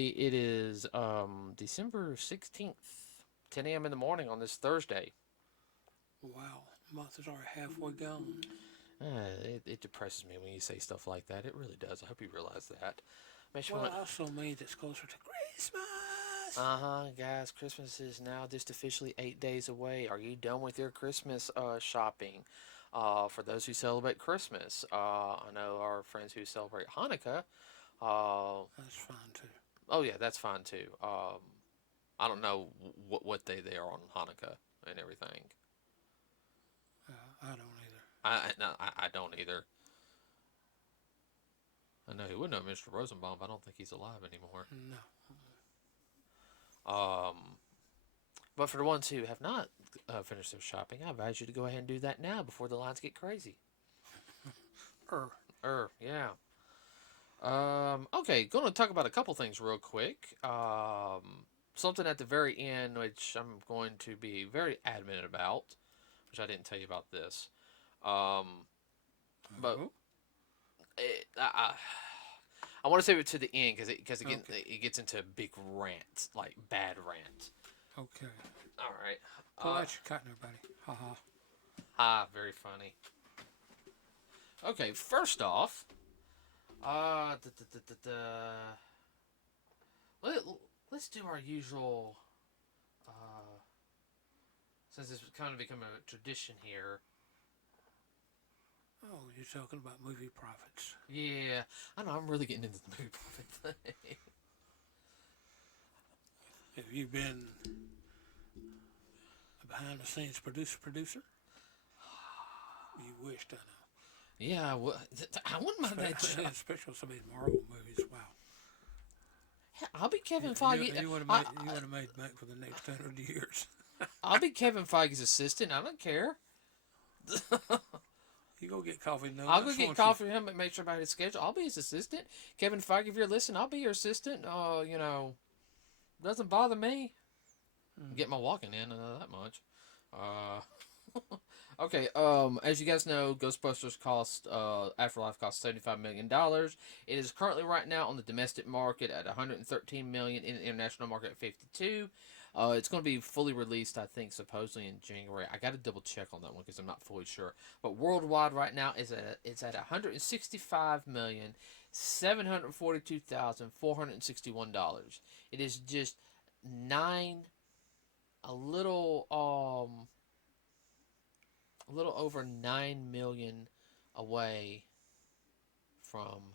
everybody. It is December 16th, 10 a.m. in the morning on this Thursday. Wow, month is already halfway gone. It depresses me when you say stuff like that. It really does. I hope you realize that. Makes me Well, want. it also means it's closer to Christmas. Guys. Christmas is now just officially 8 days away. Are you done with your Christmas shopping? For those who celebrate Christmas, I know our friends who celebrate Hanukkah. That's fine too. Oh yeah, that's fine too. I don't know what day they are on Hanukkah and everything. I don't either. No, I don't either. I know he would know Mr. Rosenbaum, but I don't think he's alive anymore. No. Um, but for the ones who have not finished their shopping, I advise you to go ahead and do that now before the lines get crazy. Er. Yeah. Okay, going to talk about a couple things real quick. Something at the very end, which I'm going to be very adamant about, which I didn't tell you about this. But Oh. I want to save it to the end because again Okay. it gets into a big rant, like bad rant. Okay. All right. Pull out your cotton, everybody. Ha ha. Very funny. Okay, first off, uh, da, da, da, da, da. Let, let's do our usual. Since it's kind of become a tradition here. Oh, you're talking about movie profits. Yeah, I know. I'm really getting into the movie profit thing. Have you been a behind the scenes producer? You wished, I know. Yeah, I wouldn't mind that job. Especially some of these Marvel movies. Wow. I'll be Kevin You, Feige. you would have made bank for the next 100 years. I'll be Kevin Feige's assistant. I don't care. You go get coffee I'll donuts. go get coffee for him and make sure about his schedule. I'll be his assistant. Kevin Feige, if you're listening, I'll be your assistant. Doesn't bother me. Get my walking in, that much. Uh, okay. As you guys know, Ghostbusters Afterlife cost $75 million. It is currently right now on the domestic market at $113 million, in the international market at 52. It's going to be fully released, I think, supposedly in January. I got to double check on that one because I'm not fully sure. But worldwide right now it's at $165,742,461. It is just nine a little over 9 million away from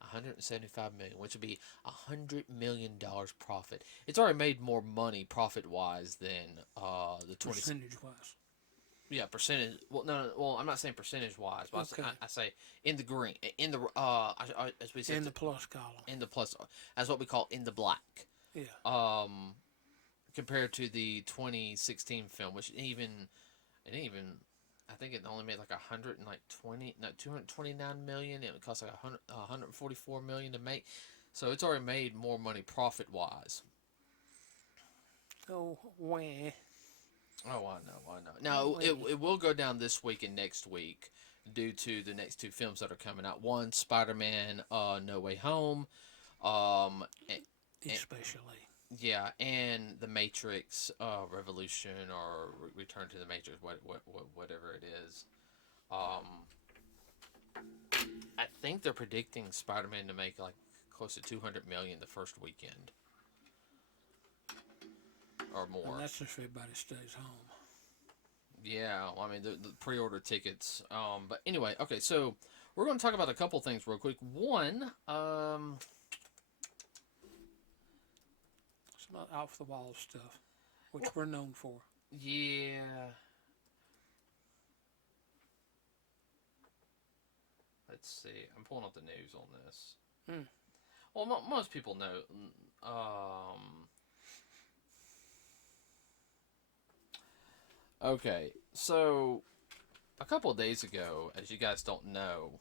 175 million, which would be $100 million profit. It's already made more money profit wise than the 20 percentage wise. Yeah, percentage. Well, no, well, I'm not saying percentage wise, but Okay. I say in the green, in the as we said, In the plus column. in the plus, as what we call in the black. Yeah. Compared to the 2016 film, which I think it only made like 229 million. It would cost like 144 million to make, so it's already made more money profit wise. Oh, wah. Oh, I know. Now it will go down this week and next week due to the next two films that are coming out. One, Spider-Man, No Way Home, um, Especially. yeah, and the Matrix Revolution or Return to the Matrix, whatever it is. I think they're predicting Spider-Man to make like close to 200 million the first weekend or more. And that's if everybody stays home. Yeah, well, I mean the pre-order tickets. But anyway, okay, so we're going to talk about a couple things real quick. One, It's not off the wall stuff, which we're known for. yeah. Let's see. I'm pulling up the news on this. Hmm. Well, most people know. Okay, so a couple of days ago, as you guys don't know,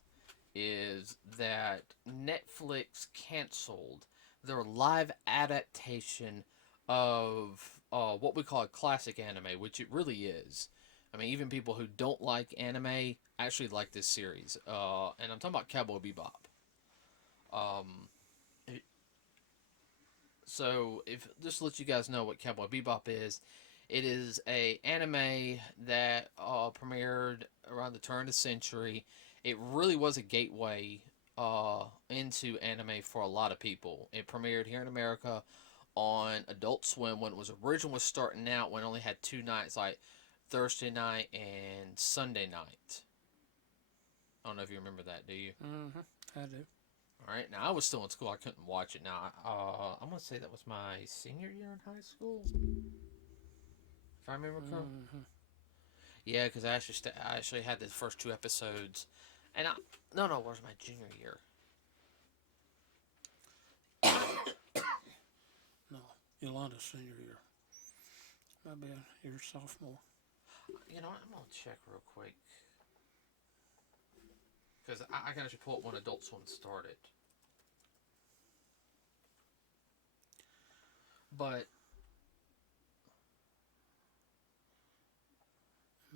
is that Netflix canceled their live adaptation of what we call a classic anime, which it really is. I mean, even people who don't like anime actually like this series. And I'm talking about Cowboy Bebop. Um, So, if just to let you guys know what Cowboy Bebop is, it is a anime that premiered around the turn of the century. It really was a gateway into anime for a lot of people. It premiered here in America on Adult Swim when it was originally starting out, when it only had two nights, like Thursday night and Sunday night. I don't know if you remember that, do you? Mm-hmm. I do. All right. Now I was still in school. I couldn't watch it. Now I'm gonna say that was my senior year in high school, if I remember correctly. Mm-hmm. Yeah, because I actually had the first two episodes, and no, it was my junior year. No, Yolanda's senior year. My bad. You're sophomore. You know what? I'm gonna check real quick because I can actually pull up when Adult Swim started. But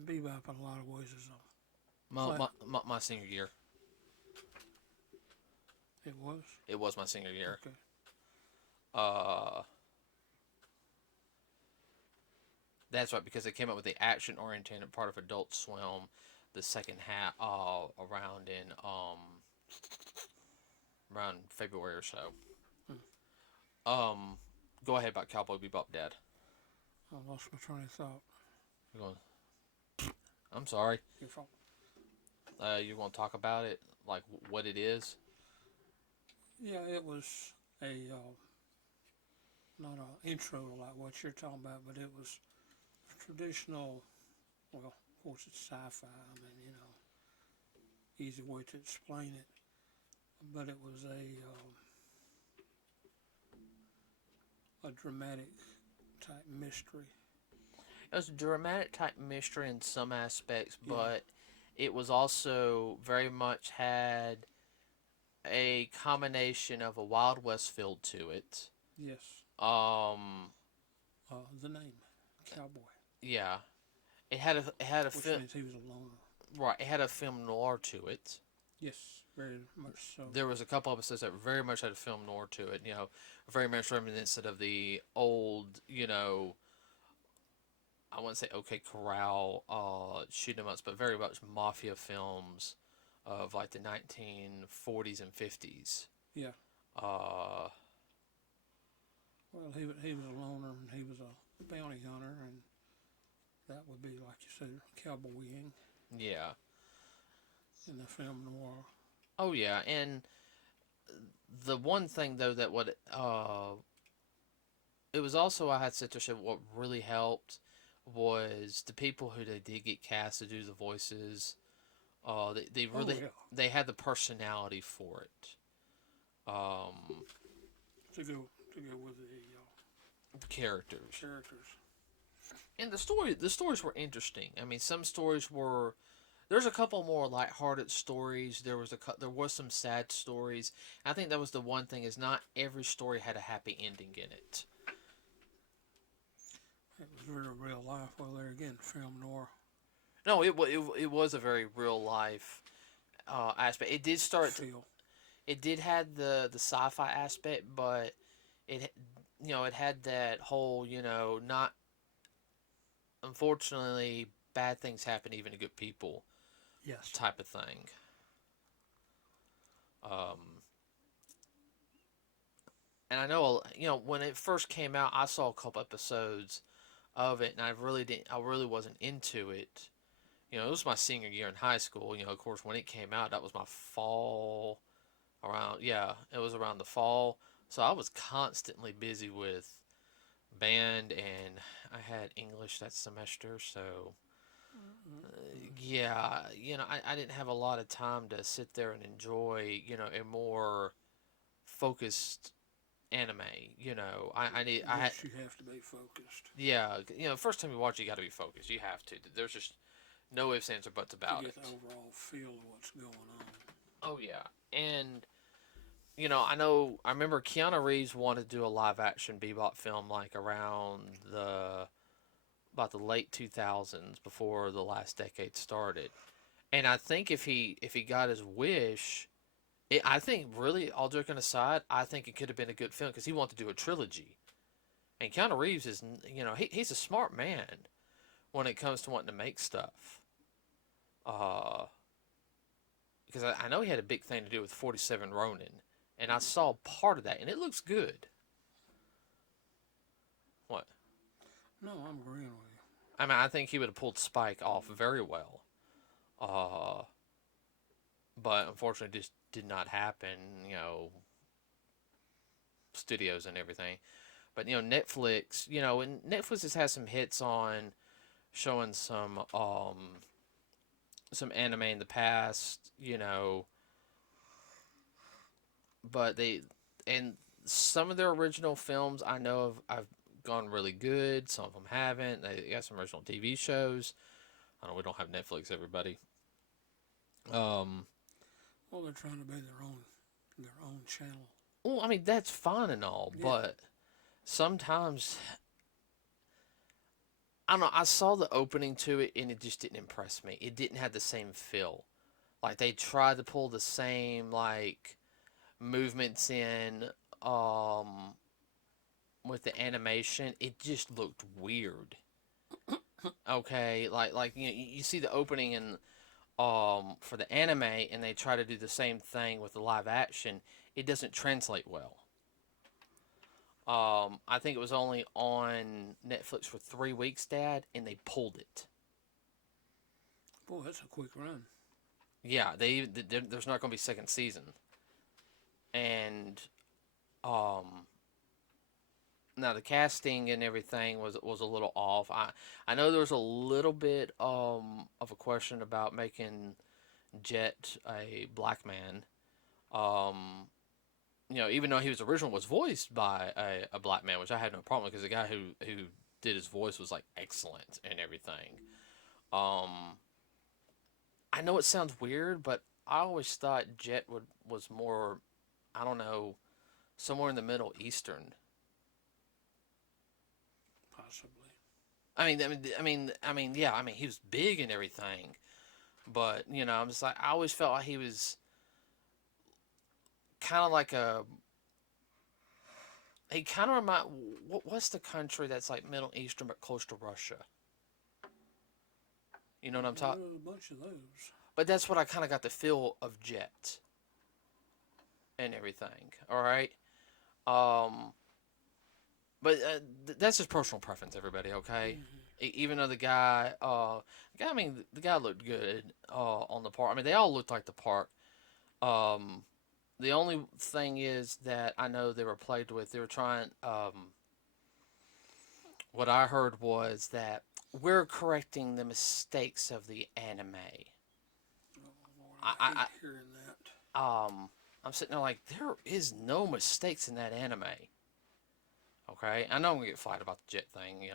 Bebop in a lot of ways is my senior year. It was? It was my senior year. Okay. That's right, because they came up with the action-oriented part of Adult Swim, the second half, around in around February or so. Go ahead about Cowboy Bebop, Dad. I lost my train of thought. You're going. I'm sorry. Your fault. You want to talk about it, like what it is? Yeah, it was a not an intro like what you're talking about, but it was a traditional. Well, of course, it's sci-fi. I mean, easy way to explain it. But it was a dramatic type mystery. It was a dramatic type mystery in some aspects, Yeah. but it was also very much had a combination of a Wild West feel to it. Yes. The name, Cowboy. Yeah. It had a Which film. means he was a loner. Right. It had a film noir to it. Yes, very much so. There was a couple episodes that very much had a film noir to it. Very much reminiscent of the old, I wouldn't say OK Corral shoot 'em ups, but very much mafia films of like the 1940s and 50s. Yeah. Uh, Well, he was a loner and he was a bounty hunter, and that would be, like you said, cowboying yeah. in the film noir. Oh yeah, and the one thing though that would it was also, I had to say, what really helped was the people who they did get cast to do the voices. They really they had the personality for it. To go with the Characters. And the stories were interesting. I mean, some stories were. There's a couple more lighthearted stories. There was some sad stories. I think that was the one thing, is not every story had a happy ending in it. It was very real life. Well, there again, film noir. No, it was a very real life aspect. It did start. It did have the sci-fi aspect, but it had that whole not, unfortunately, bad things happen even to good people. Yes. Type of thing. And I know, when it first came out, I saw a couple episodes of it, and I really wasn't into it. It was my senior year in high school. Of course, when it came out, that was my fall. It was around the fall. So I was constantly busy with band, and I had English that semester, so I didn't have a lot of time to sit there and enjoy, a more focused anime. You have to be focused. Yeah, first time you watch it, you got to be focused. You have to. There's just no ifs, ands, or buts about it. To get the overall feel of what's going on. Oh yeah, and I remember Keanu Reeves wanted to do a live action Bebop film like around about the late 2000s, before the last decade started. And I think if he got his wish, I think, really, all joking aside, I think it could have been a good film because he wanted to do a trilogy. And Keanu Reeves is, he's a smart man when it comes to wanting to make stuff. Uh, because I know he had a big thing to do with 47 Ronin, and I saw part of that, and it looks good. What? No, I'm agreeing with you. I mean, I think he would have pulled Spike off very well. Uh, but unfortunately, just did not happen. Studios and everything. But Netflix, and Netflix has had some hits on showing some anime in the past, but and some of their original films I know I've gone really good. Some of them haven't. They got some original TV shows. I know we don't have Netflix, everybody. Well, they're trying to be their own channel. Well, I mean that's fine and all, Yeah. but sometimes I don't know. I saw the opening to it and it just didn't impress me. It didn't have the same feel. Like they tried to pull the same like movements in with the animation. It just looked weird. Okay, like you see the opening in for the anime and they try to do the same thing with the live action. It doesn't translate well. I think it was only on Netflix for 3 weeks, Dad, and they pulled it. Boy, that's a quick run. Yeah, there's not going to be second season, and now the casting and everything was a little off. I know there was a little bit of a question about making Jet a black man. Even though he was original was voiced by a black man, which I had no problem with because the guy who did his voice was like excellent and everything. I know it sounds weird, but I always thought Jet was more, I don't know, somewhere in the Middle Eastern. Possibly. Yeah. I mean, he was big and everything, but I'm just like I always felt like he was kind of like a. He kind of remind. What's the country that's like Middle Eastern but close to Russia? You know what I'm talking? A bunch of those. But that's what I kind of got the feel of Jet and everything. All right. But that's just personal preference, everybody. Okay. Even though the guy, the guy looked good on the part. I mean, they all looked like the part. The only thing is that I know they were plagued with. They were trying. What I heard was that we're correcting the mistakes of the anime. Oh, Lord, I hate hearing that. I'm sitting there like there is no mistakes in that anime. Okay, I know I'm gonna get fired about the Jet thing.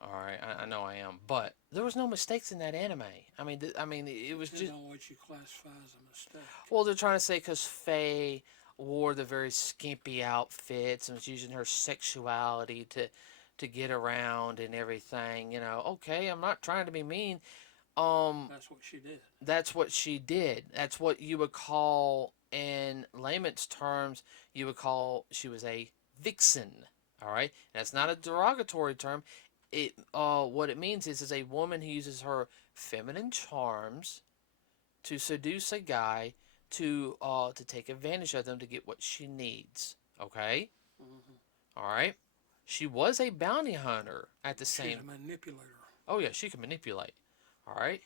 All right, I know I am, but there was no mistakes in that anime. I mean, it was Depends just. on what you classify as a mistake. Well, they're trying to say because Faye wore the very skimpy outfits and was using her sexuality to get around and everything. Okay, I'm not trying to be mean. That's what she did. That's what she did. That's what you would call, in layman's terms, you would call she was a vixen. All right, that's not a derogatory term. What it means is a woman who uses her feminine charms to seduce a guy to take advantage of them to get what she needs. Okay, all right. She was a bounty hunter at the same. She's a manipulator. Oh yeah, she can manipulate. All right,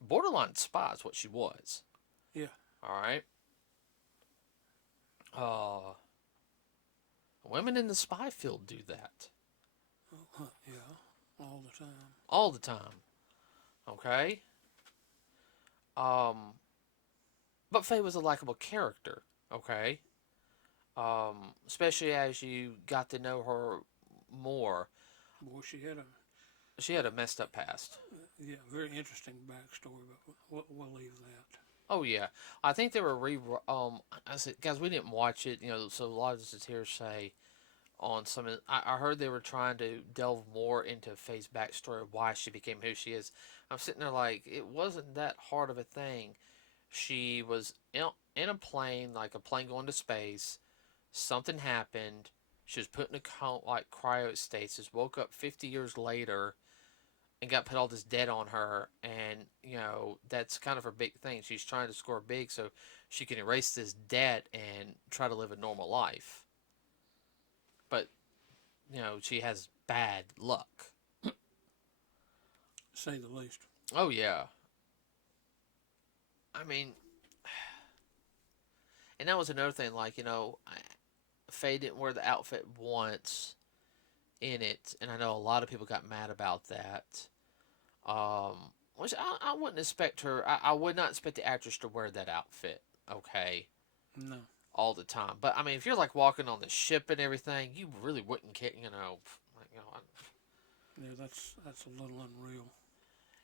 borderline spy is what she was. Yeah. All right. Women in the spy field do that. Yeah, all the time. All the time. Okay. But Faye was a likable character. Okay. Especially as you got to know her more. Boy, She had a messed up past. Yeah, very interesting backstory, but we'll leave that. Oh yeah, I think they were I said, guys, we didn't watch it. So a lot of this is hearsay on some. I heard they were trying to delve more into Faye's backstory of why she became who she is. I'm sitting there like it wasn't that hard of a thing. She was in a plane, like a plane going to space. Something happened. She was put in like cryostasis. Woke up 50 years later and got put all this debt on her. And that's kind of her big thing. She's trying to score big so she can erase this debt and try to live a normal life. But she has bad luck. Say the least. Oh yeah. I mean, and that was another thing. Like Faye didn't wear the outfit once in it, and I know a lot of people got mad about that. Which I wouldn't expect her. I would not expect the actress to wear that outfit. Okay. No. All the time, but I mean, if you're like walking on the ship and everything, you really wouldn't care. Yeah, that's a little unreal.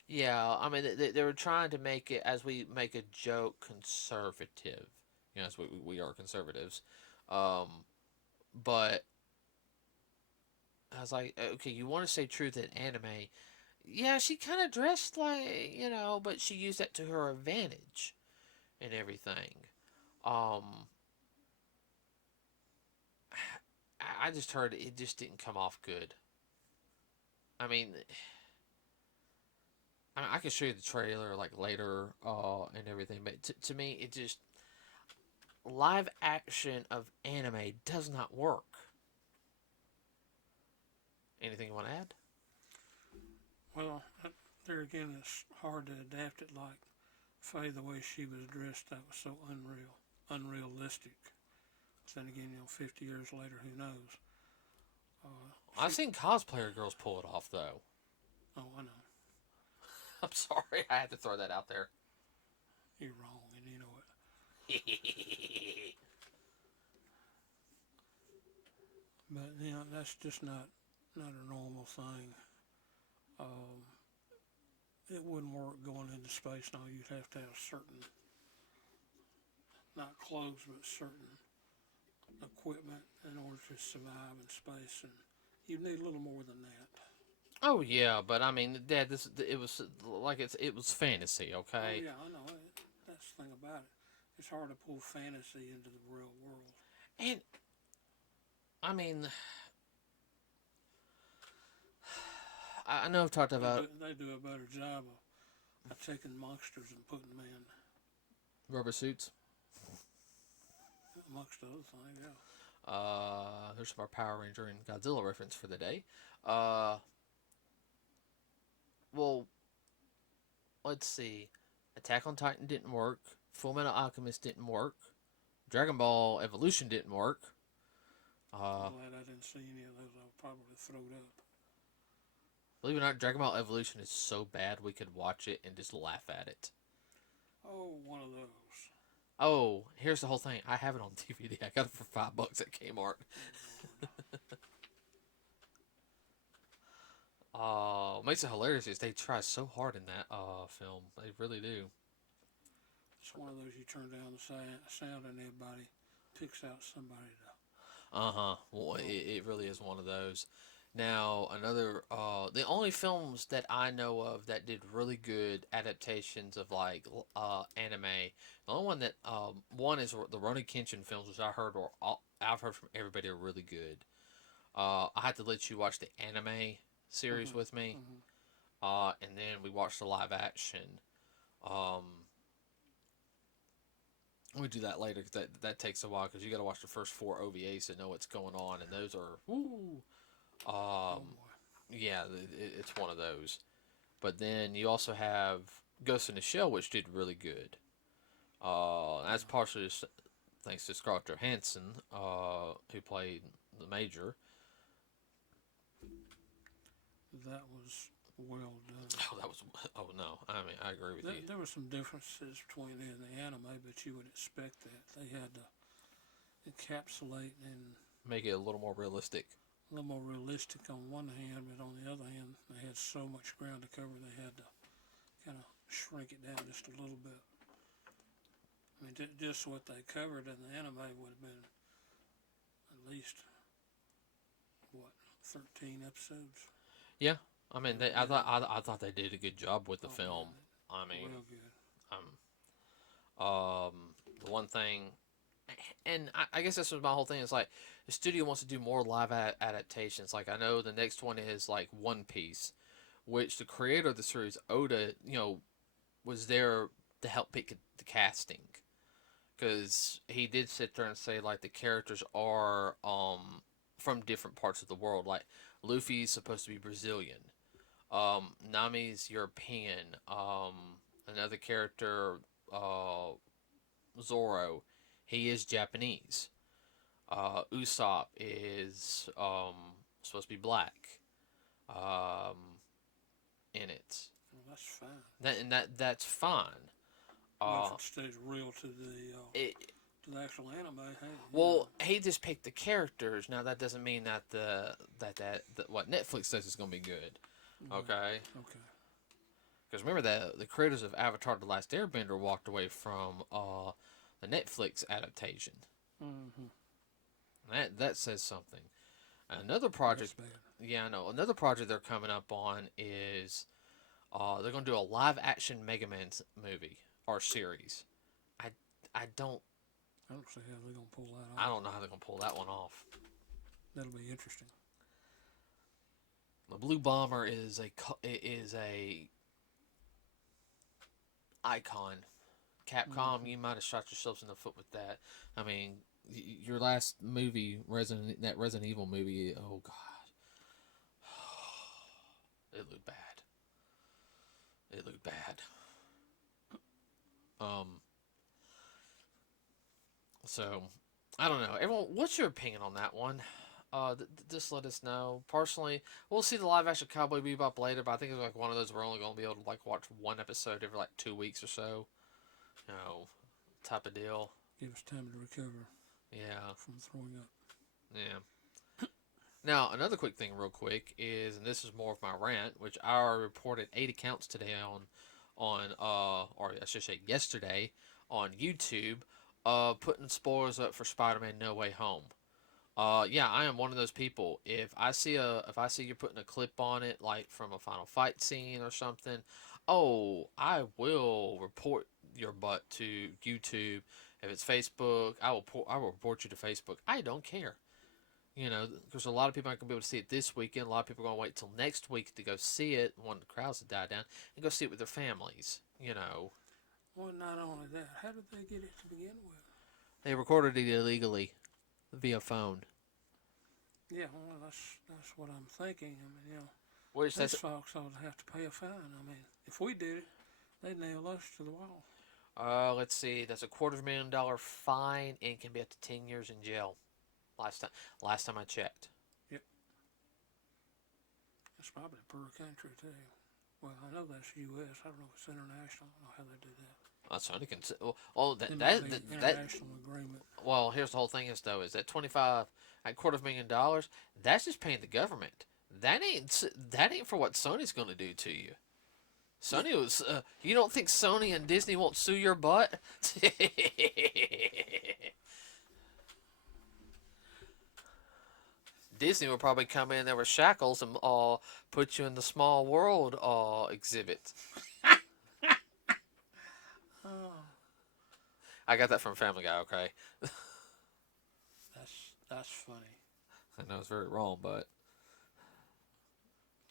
Yeah, I mean, they were trying to make it, as we make a joke, conservative. As we are conservatives. Um, but I was like, okay, you want to say truth in anime? Yeah, she kind of dressed like, but she used that to her advantage and everything. Um, I just heard it just didn't come off good. I mean, I can show you the trailer like later and everything, but to me, it just live action of anime does not work. Anything you want to add? Well, there again, it's hard to adapt it like Faye, the way she was dressed, that was so unrealistic. Then again, 50 years later, who knows? I've seen cosplayer girls pull it off, though. Oh, I know. I'm sorry, I had to throw that out there. You're wrong, and you know it. But that's just not a normal thing. It wouldn't work going into space now. You'd have to have certain, not clothes, but certain equipment in order to survive in space, and you need a little more than that. Oh yeah, but I mean, Dad, it was like it was fantasy, okay? Oh yeah, I know. That's the thing about it. It's hard to pull fantasy into the real world. And I mean, I know I've talked about They do a better job of taking monsters and putting them in rubber suits. amongst other things. Yeah. There's our Power Ranger and Godzilla reference for the day. Well, let's see. Attack on Titan didn't work. Full Metal Alchemist didn't work. Dragon Ball Evolution didn't work. I'm glad I didn't see any of those. I'll probably throw it up. Believe it or not, Dragon Ball Evolution is so bad we could watch it and just laugh at it. Oh, one of those. Oh, here's the whole thing. I have it on DVD. I got it for $5 at Kmart. What makes it hilarious is they try so hard in that film. They really do. It's one of those you turn down the sound and everybody picks out somebody to. Well, it really is one of those. Now, the only films that I know of that did really good adaptations of like anime, the only one that one is the Rurouni Kenshin films, which I've heard from everybody are really good. I had to let you watch the anime series with me, and then we watched the live action. We do that later because that takes a while because you got to watch the first 4 OVAs to know what's going on, and those are woo. Yeah, it's one of those. But then you also have Ghost in the Shell, which did really good. That's partially thanks to Scarlett Johansson, who played the Major. That was well done. Oh no, I mean I agree with you. There were some differences between it and the anime, but you would expect that. They had to encapsulate and make it a little more realistic. A little more realistic on one hand, but on the other hand, they had so much ground to cover, they had to kind of shrink it down just a little bit. I mean, just what they covered in the anime would have been at least, 13 episodes? Yeah, I mean, I thought they did a good job with the film. Man, I mean, real good. The one thing, and I guess this was my whole thing. Is like the studio wants to do more live adaptations. Like I know the next one is like One Piece, which the creator of the series Oda, was there to help pick the casting because he did sit there and say like the characters are from different parts of the world. Like Luffy's supposed to be Brazilian, Nami's European, another character, Zoro, he is Japanese. Usopp is supposed to be black um, in it. Well, that's fine. That's fine. Well, Uh, if it stays real to it, the actual anime, hey. well, he just picked the characters. Now that doesn't mean that that what Netflix says is going to be good. Okay. Okay. Because remember that the creators of Avatar: The Last Airbender walked away from the Netflix adaptation. Mm-hmm. That says something. Another project, yeah, I know. Another project they're coming up on is they're going to do a live action Mega Man movie or series. I I don't I don't see how they're gonna pull that off. I don't know how they're going to pull that one off. That'll be interesting. The Blue Bomber is a icon. Capcom, you might have shot yourselves in the foot with that. I mean, your last movie, that Resident Evil movie, oh god, it looked bad. It looked bad. So I don't know. Everyone, what's your opinion on that one? Just let us know. Personally, we'll see the live action Cowboy Bebop later, but I think it's like one of those we're only going to be able to like watch one episode every like 2 weeks or so. Type of deal. Give us time to recover. Yeah. From throwing up. Yeah. Now, another quick thing, real quick, is, and this is more of my rant, which I reported 8 accounts today or I should say yesterday, on YouTube, putting spoilers up for Spider-Man: No Way Home. Yeah, I am one of those people. If I see you putting a clip on it, like from a final fight scene or something, oh, I will report your butt to YouTube. If it's Facebook, I will report you to Facebook. I don't care. Because a lot of people aren't going to be able to see it this weekend. A lot of people are going to wait till next week to go see it when the crowds have died down and go see it with their families. Well, not only that, how did they get it to begin with? They recorded it illegally via phone. Yeah, well, that's what I'm thinking. I mean, Which these folks ought to have to pay a fine. I mean, if we did it, they'd nail us to the wall. Let's see. That's a $250,000 fine and can be up to 10 years in jail. Last time I checked. Yep. That's probably a poor country too. Well, I know that's U.S. I don't know if it's international. I don't know how they do that. Sony can. That international agreement. Well, here's the whole thing is that $250,000. That's just paying the government. That ain't for what Sony's going to do to you. Sony was. You don't think Sony and Disney won't sue your butt? Disney will probably come in there with shackles and put you in the Small World exhibit. Oh. I got that from Family Guy. Okay. That's funny. I know it's very wrong, but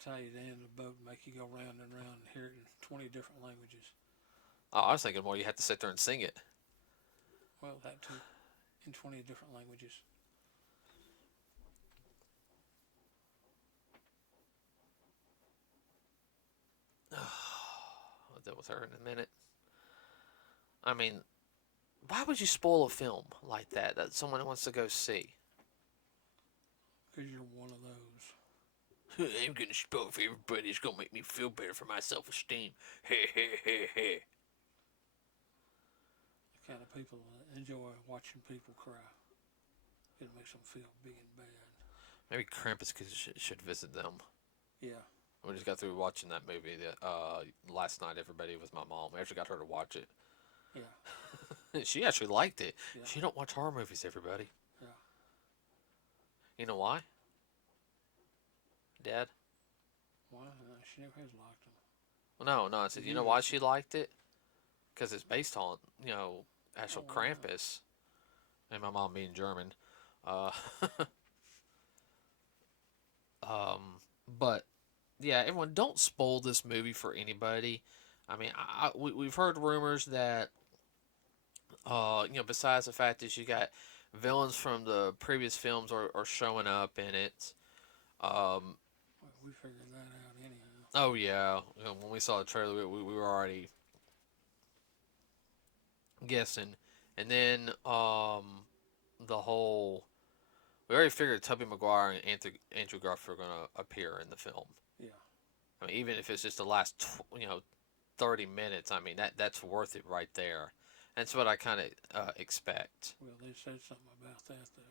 Tie you down in the boat and make you go round and round and hear it in 20 different languages. Oh, I was thinking more you have to sit there and sing it. Well, that too, in 20 different languages. I'll deal with her in a minute. I mean, why would you spoil a film like that someone wants to go see? Because you're one of those. I'm gonna spoil it for everybody. It's gonna make me feel better for my self-esteem. Hey, hey, hey, hey. The kind of people that enjoy watching people cry. It makes them feel big and bad. Maybe Krampus should visit them. Yeah. We just got through watching that movie last night. Everybody with my mom. We actually got her to watch it. Yeah. She actually liked it. Yeah. She don't watch horror movies, everybody. Yeah. You know why? Dad? Why? She never has liked them. Well, no. I said, you know why she liked it? because it's based on, actual Oh, wow. Krampus, and my mom being German. Uh, but yeah, everyone, don't spoil this movie for anybody. I mean, we've heard rumors that, besides the fact that you got villains from the previous films are showing up in it. Um, Well, we figured that out anyhow. oh yeah, when we saw the trailer, we were already guessing, and then the whole we already figured Tubby Maguire and Andrew Garfield are gonna appear in the film. Yeah. I mean, even if it's just the last 30 minutes, I mean that's worth it right there. That's what I kind of expect. Well, they said something about that though.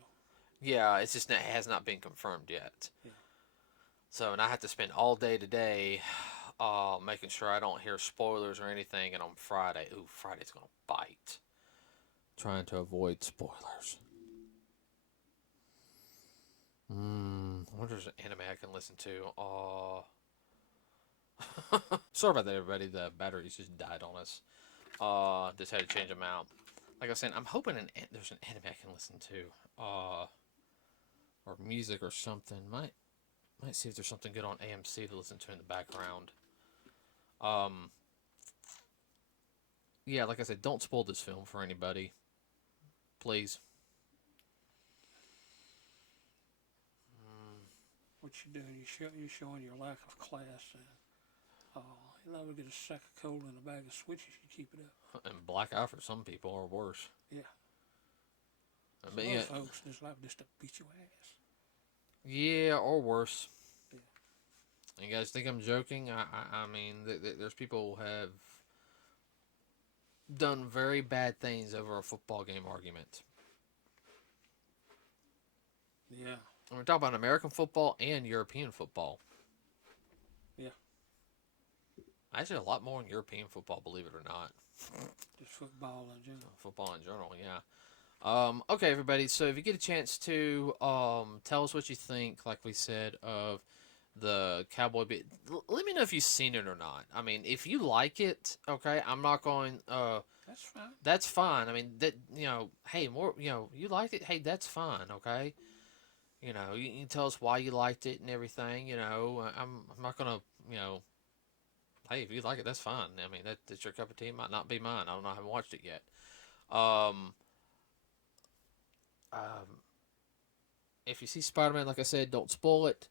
Yeah, it's just it has not been confirmed yet. Yeah. So, and I have to spend all day today making sure I don't hear spoilers or anything. And on Friday, Friday's gonna bite. Trying to avoid spoilers. I wonder if there's an anime I can listen to. Sorry about that, everybody. The batteries just died on us. Just had to change them out. Like I was saying, I'm hoping there's an anime I can listen to. Or music or something. Might see if there's something good on AMC to listen to in the background. Yeah, like I said, don't spoil this film for anybody. Please. What you doing? You're showing your lack of class. And you'll never get a sack of coal in a bag of switches. You keep it up. And black eye for some people, or worse. Yeah. But Some yeah, folks just like just to beat your ass. yeah, or worse. Yeah. You guys think I'm joking? I mean, there's people who have done very bad things over a football game argument. Yeah. And we're talking about American football and European football. Yeah. Actually, a lot more in European football, believe it or not. Just football in general. Football in general, yeah. Okay, everybody. So if you get a chance to tell us what you think, like we said, of the Cowboy Bebop. Let me know if you've seen it or not. I mean, if you like it, okay, I'm not going. That's fine. That's fine. I mean, that hey, more, you liked it. Hey, that's fine. Okay, you can tell us why you liked it and everything. I'm not gonna, hey, if you like it, that's fine. I mean, that's your cup of tea. It might not be mine. I don't know. I haven't watched it yet. Um, um, if you see Spider-Man, like I said, don't spoil it.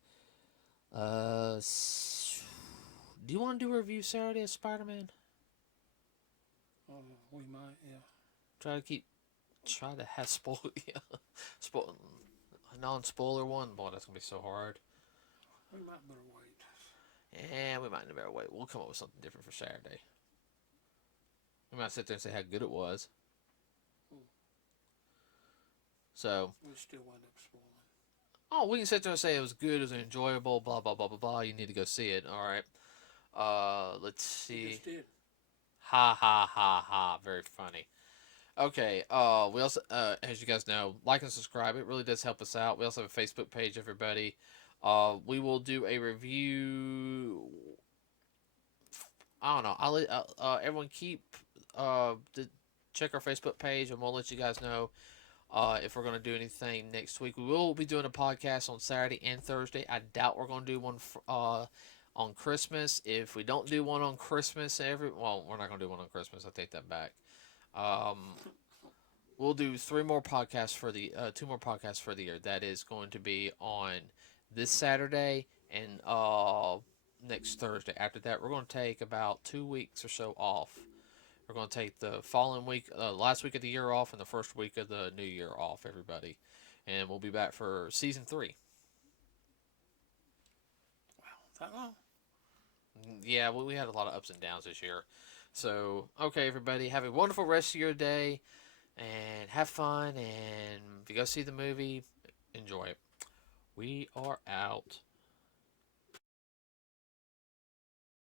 Do you want to do a review Saturday of Spider-Man? We might, yeah. Try to have spoil, a non-spoiler one. Boy, that's gonna be so hard. We might better wait. Yeah, we might better wait. We'll come up with something different for Saturday. We might sit there and say how good it was. So. We still wind up spoiling. Oh, we can sit there and say it was good, it was enjoyable, blah blah blah blah blah. You need to go see it. All right. Let's see. You just did. Ha ha ha ha. Very funny. Okay. We also, as you guys know, like and subscribe. It really does help us out. We also have a Facebook page, everybody. We will do a review. I don't know. I'll let everyone check our Facebook page, and we'll let you guys know if we're going to do anything next week. We will be doing a podcast on Saturday and Thursday. I doubt we're going to do one on Christmas. If we don't do one on Christmas, we're not going to do one on Christmas. I take that back. We'll do 2 more podcasts for the year. That is going to be on this Saturday and next Thursday. After that, we're going to take about 2 weeks or so off. We're going to take the following week, last week of the year off, and the first week of the new year off, everybody. And we'll be back for season 3. Wow, that long? Yeah, we had a lot of ups and downs this year. So, okay, everybody, have a wonderful rest of your day, and have fun, and if you go see the movie, enjoy it. We are out.